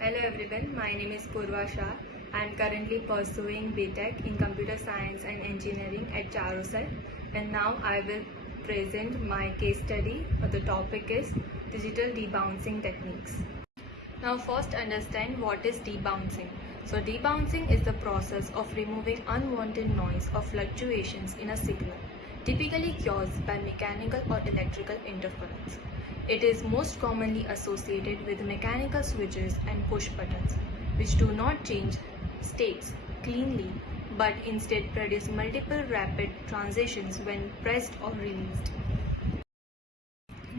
Hello everyone, my name is Purva Shah. I am currently pursuing BTech in Computer Science and Engineering at Charosat, and now I will present my case study. The topic is digital debouncing techniques. Now first understand what is debouncing. So debouncing is the process of removing unwanted noise or fluctuations in a signal, typically caused by mechanical or electrical interference. It is most commonly associated with mechanical switches and push buttons, which do not change states cleanly but instead produce multiple rapid transitions when pressed or released.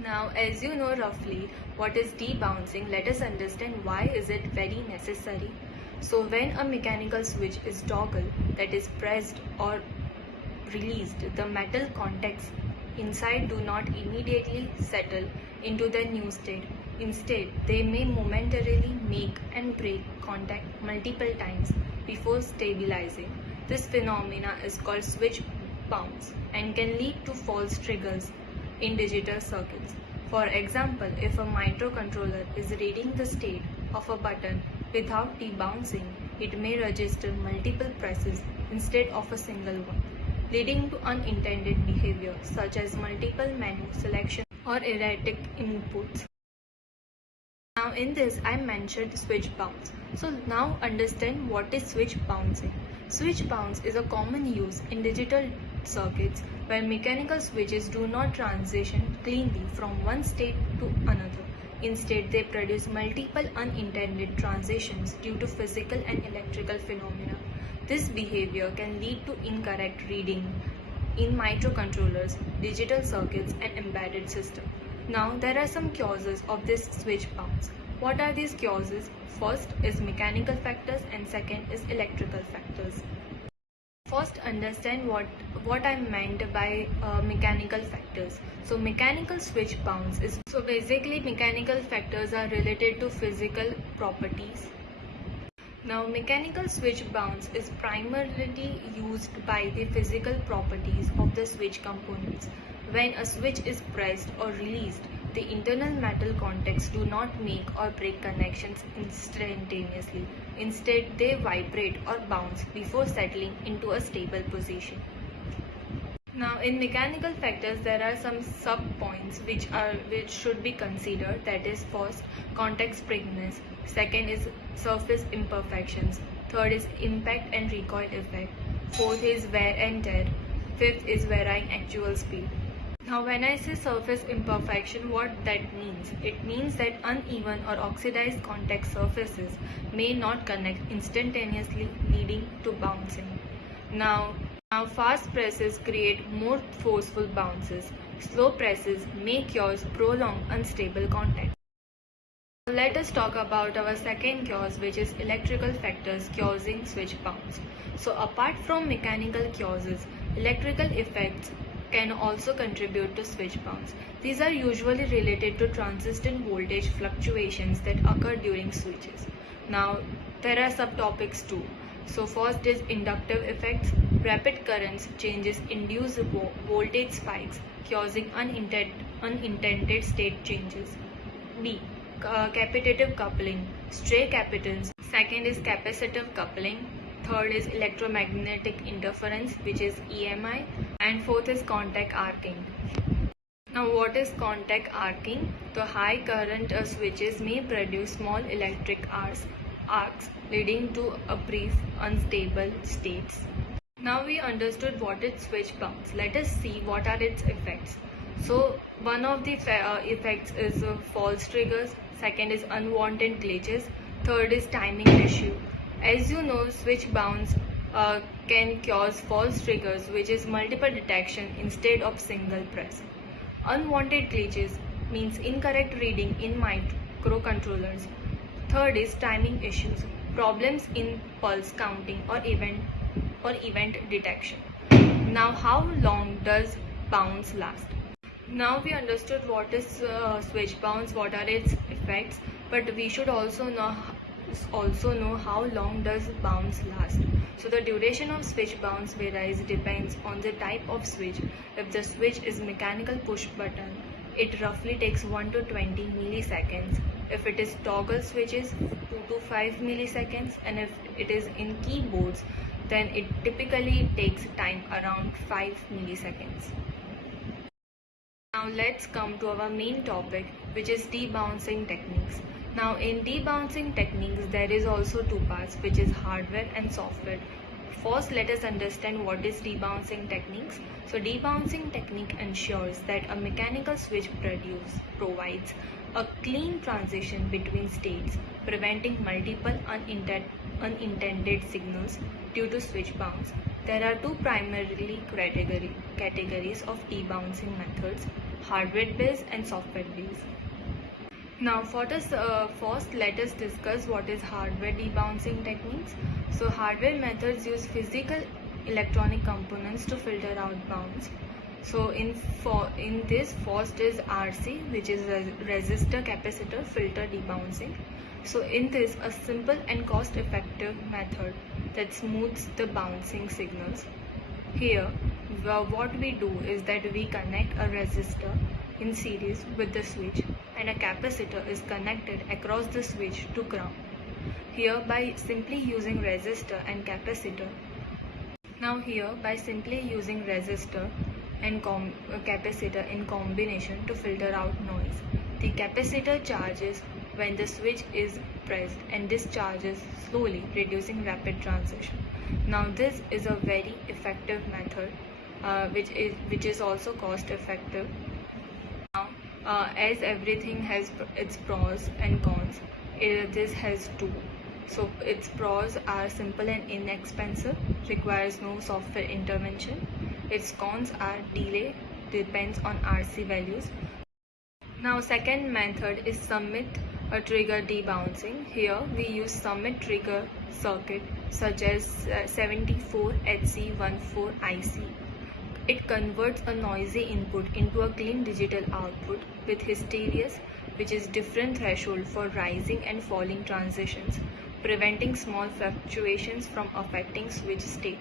Now, as you know roughly what is debouncing, let us understand why is it very necessary. So when a mechanical switch is toggled, that is pressed or released, the metal contacts inside do not immediately settle into the new state. Instead, they may momentarily make and break contact multiple times before stabilizing. This phenomena is called switch bounce and can lead to false triggers in digital circuits. For example, if a microcontroller is reading the state of a button without debouncing, it may register multiple presses instead of a single one, leading to unintended behavior such as multiple menu selection or erratic inputs. Now in this I mentioned switch bounce. So now understand what is switch bouncing. Switch bounce is a common use in digital circuits where mechanical switches do not transition cleanly from one state to another. Instead, they produce multiple unintended transitions due to physical and electrical phenomena. This behavior can lead to incorrect reading in microcontrollers, digital circuits, and embedded systems. Now, there are some causes of this switch bounce. What are these causes? First is mechanical factors and second is electrical factors. First, understand what I meant by mechanical factors. So mechanical switch bounce is, so basically mechanical factors are related to physical properties. Now mechanical switch bounce is primarily used by the physical properties of the switch components. When a switch is pressed or released, the internal metal contacts do not make or break connections instantaneously. Instead, they vibrate or bounce before settling into a stable position. Now in mechanical factors there are some sub points which should be considered, that is first contact springiness, second is surface imperfections, third is impact and recoil effect, fourth is wear and tear, fifth is varying actual speed. Now when I say surface imperfection, what that means? It means that uneven or oxidized contact surfaces may not connect instantaneously, leading to bouncing. Now fast presses create more forceful bounces. Slow presses may cause prolonged unstable contact. Let us talk about our second cause, which is electrical factors causing switch bounce. So apart from mechanical causes, electrical effects can also contribute to switch bounce. These are usually related to transient voltage fluctuations that occur during switches. Now there are subtopics too. So first is inductive effects. Rapid currents changes induce voltage spikes, causing unintended state changes. B. Capitative coupling, stray capitals. Second is capacitive coupling. Third is electromagnetic interference, which is EMI. And fourth is contact arcing. Now what is contact arcing? The high current switches may produce small electric arcs leading to a brief unstable states. Now we understood what is switch bounce. Let us see what are its effects. So one of the effects is false triggers, second is unwanted glitches, third is timing issue. As you know, switch bounce can cause false triggers, which is multiple detection instead of single press. Unwanted glitches means incorrect reading in microcontrollers. Third is timing issues, problems in pulse counting or event detection. Now how long does bounce last? Now we understood what is switch bounce, what are its effects, but we should also know how long does bounce last. So the duration of switch bounce varies depends on the type of switch. If the switch is mechanical push button, it roughly takes 1 to 20 milliseconds. If it is toggle switches, 2 to 5 milliseconds, and if it is in keyboards, then it typically takes time around 5 milliseconds. Now let's come to our main topic, which is debouncing techniques. Now in debouncing techniques, there is also two parts, which is hardware and software. First, let us understand what is debouncing techniques. So debouncing technique ensures that a mechanical switch provides a clean transition between states, preventing multiple unintended signals due to switch bounce. There are two primarily categories of debouncing methods: hardware-based and software-based. Now, first, let us discuss what is hardware debouncing techniques. So, hardware methods use physical electronic components to filter out bounce. So, in this, first is RC, which is resistor capacitor filter debouncing. So, in this, a simple and cost-effective method that smooths the bouncing signals. Here, what we do is that we connect a resistor in series with the switch, and a capacitor is connected across the switch to ground. Here, by simply using resistor and capacitor, capacitor in combination to filter out noise. The capacitor charges when the switch is pressed and discharges slowly, reducing rapid transition. Now this is a very effective method, which is also cost effective. Now, as everything has its pros and cons, this has two. So its pros are simple and inexpensive, requires no software intervention. Its cons are delay, depends on RC values. Now second method is summit trigger debouncing. Here we use summit trigger circuit such as 74HC14IC. It converts a noisy input into a clean digital output with hysteresis, which is different threshold for rising and falling transitions, preventing small fluctuations from affecting switch state.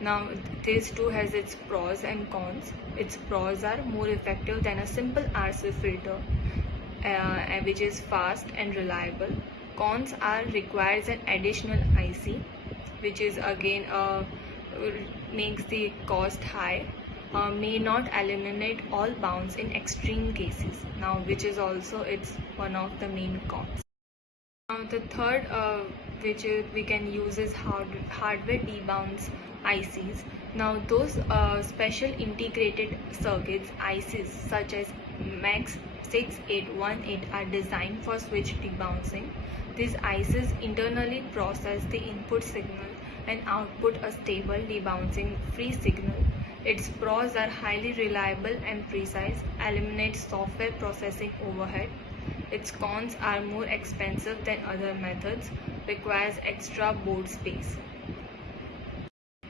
Now this too has its pros and cons. Its pros are more effective than a simple RC filter, which is fast and reliable. Cons are requires an additional IC, which is again makes the cost high. May not eliminate all bounce in extreme cases. Now, which is also it's one of the main cons. Now, the third which we can use is hardware debounce ICs. Now, those special integrated circuits ICs such as MAX 6818 are designed for switch debouncing. These ICs internally process the input signal and output a stable debouncing free signal. Its pros are highly reliable and precise, eliminates software processing overhead. Its cons are more expensive than other methods, requires extra board space.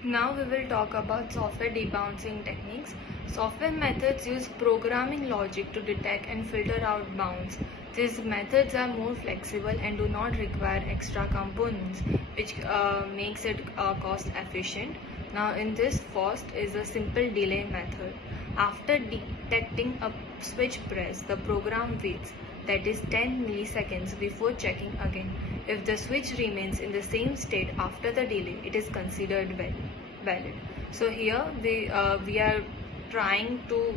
Now we will talk about software debouncing techniques. Software methods use programming logic to detect and filter out bounce. These methods are more flexible and do not require extra components, which makes it cost efficient. Now in this, first is a simple delay method. After detecting a switch press, the program waits, that is 10 milliseconds before checking again. If the switch remains in the same state after the delay, it is considered valid. So here we are trying to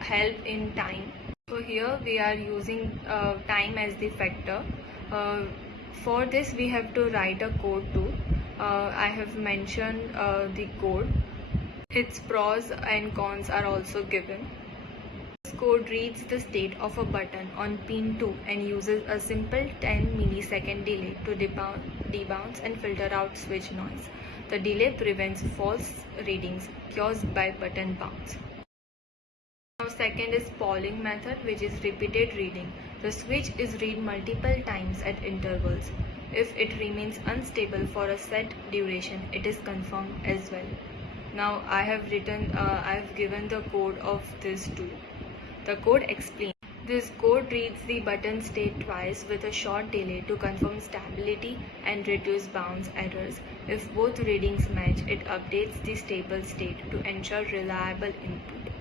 help in time. So here we are using time as the factor. For this we have to write a code too. I have mentioned the code. Its pros and cons are also given. This code reads the state of a button on pin 2 and uses a simple 10 millisecond delay to debounce and filter out switch noise. The delay prevents false readings caused by button bounce. Now second is polling method, which is repeated reading. The switch is read multiple times at intervals. If it remains unstable for a set duration, it is confirmed as well. Now I have given the code of this too. The code explains. This code reads the button state twice with a short delay to confirm stability and reduce bounce errors. If both readings match, it updates the stable state to ensure reliable input.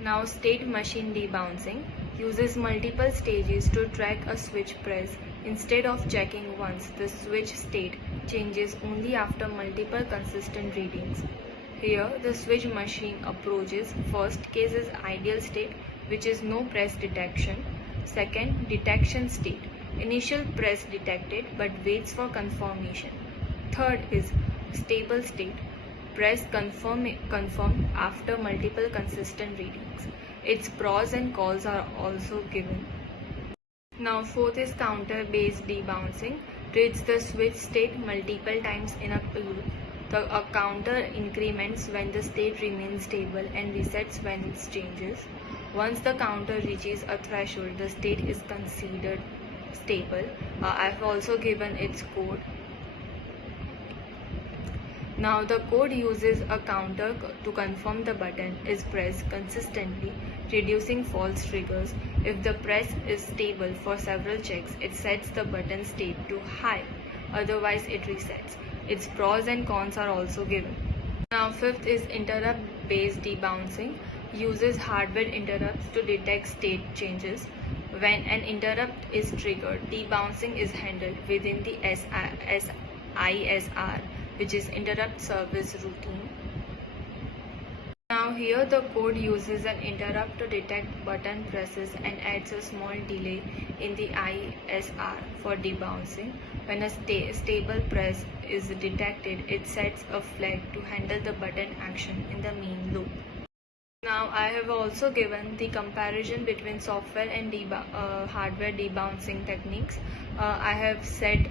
Now state machine debouncing. uses multiple stages to track a switch press. Instead of checking once, the switch state changes only after multiple consistent readings. Here, the switch machine approaches. First case is ideal state, which is no press detection. Second, detection state. Initial press detected but waits for confirmation. Third is stable state. Press confirmed after multiple consistent readings. Its pros and cons are also given. Now fourth is counter-based debouncing. Treats the switch state multiple times in a loop. A counter increments when the state remains stable and resets when it changes. Once the counter reaches a threshold, the state is considered stable. I have also given its code. Now the code uses a counter to confirm the button is pressed consistently, reducing false triggers. If the press is stable for several checks, it sets the button state to high, otherwise it resets. Its pros and cons are also given. Now fifth is interrupt-based debouncing. Uses hardware interrupts to detect state changes. When an interrupt is triggered, debouncing is handled within the ISR, which is interrupt service routine. Now here the code uses an interrupt to detect button presses and adds a small delay in the ISR for debouncing. When a stable press is detected, it sets a flag to handle the button action in the main loop. Now I have also given the comparison between software and hardware debouncing techniques. I have set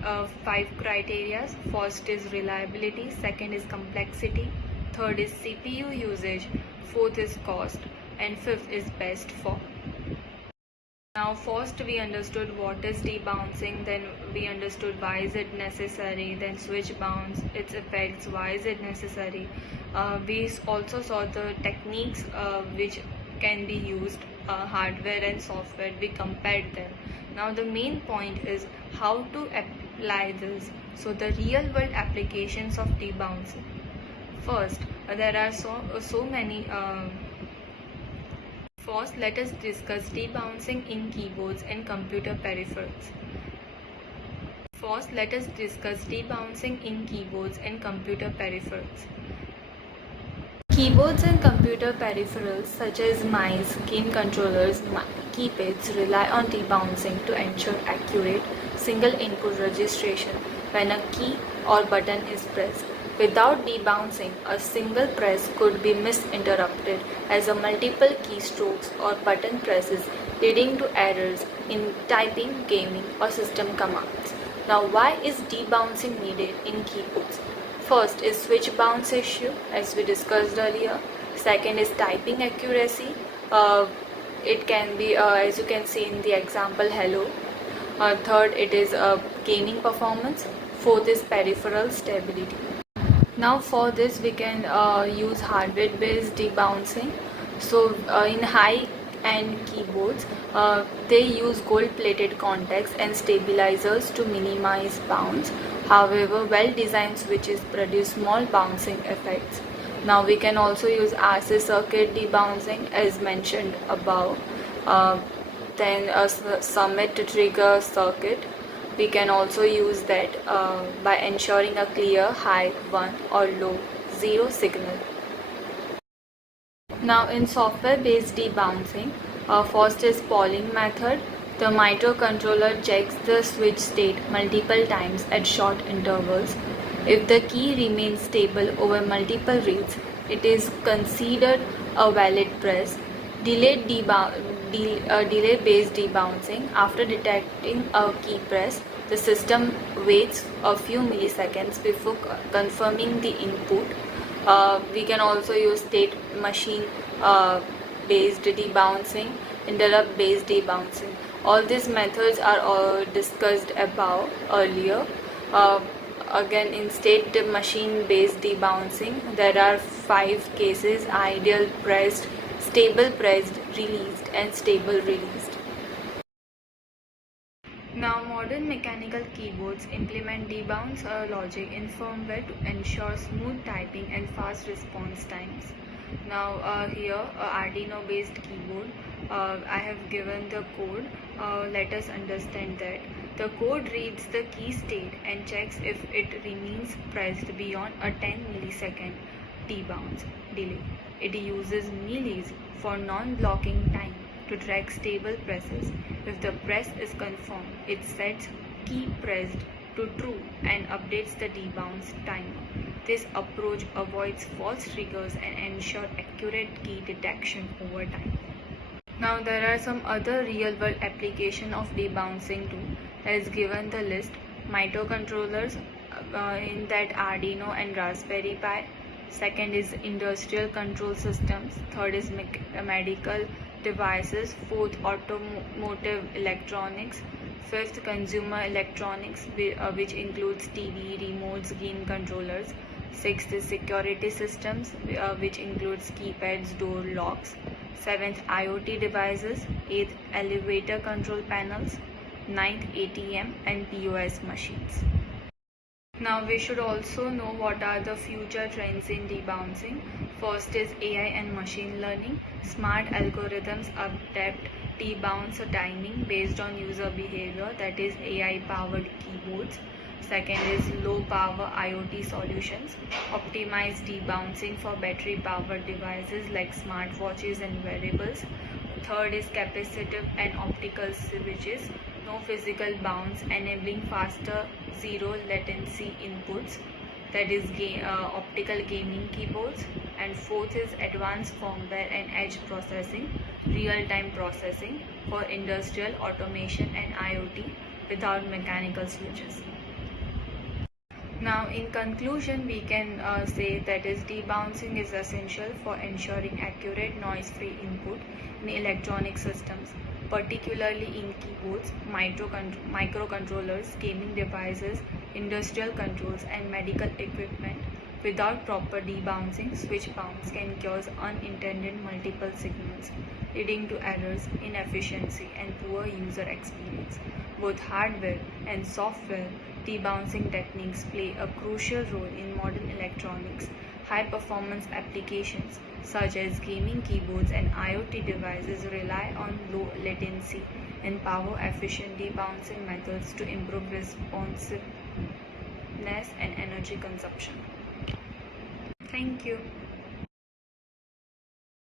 5 criteria. First is reliability, second is complexity, third is CPU usage, fourth is cost, and fifth is best for. Now first we understood what is debouncing, then we understood why is it necessary, then switch bounce, its effects, why is it necessary. We also saw the techniques which can be used, hardware and software, we compared them. Now the main point is how to apply this. So the real world applications of debouncing. First, there are so many. First, let us discuss debouncing in keyboards and computer peripherals. First, let us discuss debouncing in keyboards and computer peripherals. Keyboards and computer peripherals such as mice, game controllers, keypads rely on debouncing to ensure accurate single input registration when a key or button is pressed. Without debouncing, a single press could be misinterpreted as a multiple keystrokes or button presses, leading to errors in typing, gaming, or system commands. Now, why is debouncing needed in keyboards? First is switch bounce issue, as we discussed earlier. Second is typing accuracy. It can be, as you can see in the example, hello. Third, it is gaming performance. Fourth is peripheral stability. Now for this we can use hardware based debouncing. So in high-end keyboards they use gold plated contacts and stabilizers to minimize bounce. However, well designed switches produce small bouncing effects. Now we can also use RC circuit debouncing as mentioned above. Then a summit trigger circuit. We can also use that by ensuring a clear high 1 or low 0 signal. Now in software based debouncing, first is polling method. The microcontroller checks the switch state multiple times at short intervals. If the key remains stable over multiple reads, it is considered a valid press. Delay-based debouncing. After detecting a key press, the system waits a few milliseconds before confirming the input. We can also use state machine based debouncing, interrupt based debouncing. All these methods are discussed above earlier. Again, in state machine based debouncing, there are 5 cases: ideal pressed, stable pressed, released, and stable released. Now, modern mechanical keyboards implement debounce logic in firmware to ensure smooth typing and fast response times. Now here Arduino based keyboard, I have given the code. Let us understand that. The code reads the key state and checks if it remains pressed beyond a 10 millisecond debounce delay. It uses melees for non-blocking time to track stable presses. If the press is confirmed, it sets key pressed to true and updates the debounce timer. This approach avoids false triggers and ensures accurate key detection over time. Now there are some other real-world application of debouncing too. As given the list, microcontrollers, in that Arduino and Raspberry Pi. Second is industrial control systems. Third is medical devices. Fourth, automotive electronics. Fifth, consumer electronics, which includes TV, remotes, game controllers. Sixth is security systems, which includes keypads, door locks. Seventh, IoT devices. Eighth, elevator control panels. Ninth, ATM and POS machines. Now we should also know what are the future trends in debouncing. First is AI and machine learning. Smart algorithms adapt debounce timing based on user behavior, that is AI powered keyboards. Second is low power IoT solutions. Optimize debouncing for battery powered devices like smartwatches and wearables. Third is capacitive and optical switches. No physical bounce, enabling faster zero latency inputs, that is optical gaming keyboards. And fourth is advanced firmware and edge processing, real-time processing for industrial automation and IoT without mechanical switches. Now in conclusion, we can say that is debouncing is essential for ensuring accurate noise-free input in electronic systems, particularly in keyboards, microcontrollers, gaming devices, industrial controls and medical equipment. Without proper debouncing, switch bounce can cause unintended multiple signals, leading to errors, inefficiency and poor user experience. Both hardware and software debouncing techniques play a crucial role in modern electronics. High-performance applications such as gaming keyboards and IoT devices rely on low latency and power-efficient debouncing methods to improve responsiveness and energy consumption. Thank you.